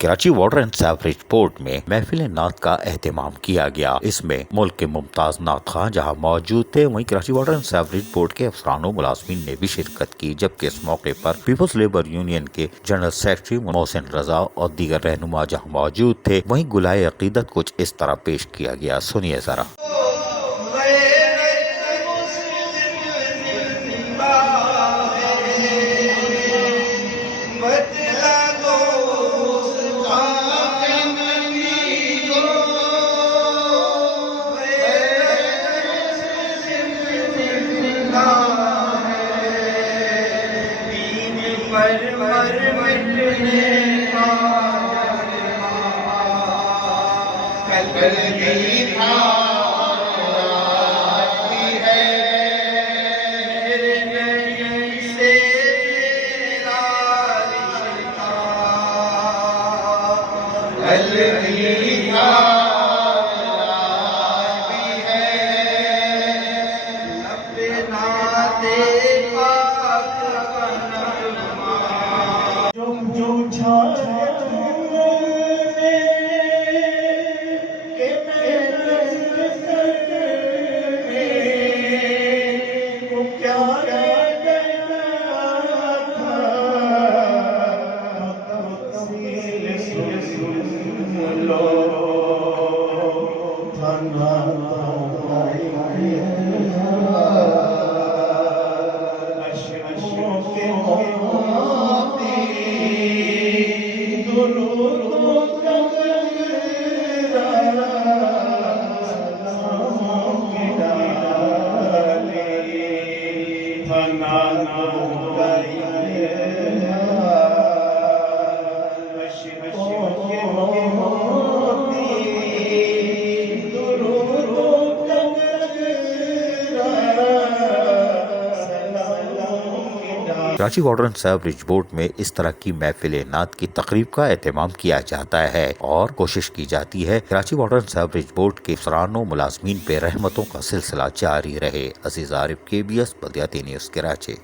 Karachi water and sewerage board में महफिल नात का एहतमाम किया गया। इसमें मुल्क के मुमताज नात खां जहां मौजूद थे, वहीं Karachi water and sewerage board के अफसरान व मुलाजमीन ने भी शिरकत की, जबकि इस मौके पर पीपल्स लेबर यूनियन के जनरल सेक्रेटरी मोहसिन रजा और दीगर रहनुमा जहां मौजूद थे, वहीं गुलाए अकीदत कुछ इस तरह पेश किया गया। सुनिए जरा। Karachi water and sewerage board में इस तरह की महफिल नात की तकरीब का एहतमाम किया जाता है और कोशिश की जाती है Karachi water and sewerage board के अफसरान व मुलाजमीन पे रहमतों का सिलसिला जारी रहे। अजीज आरिफ, KBS बल्दियाती न्यूज़, कराची।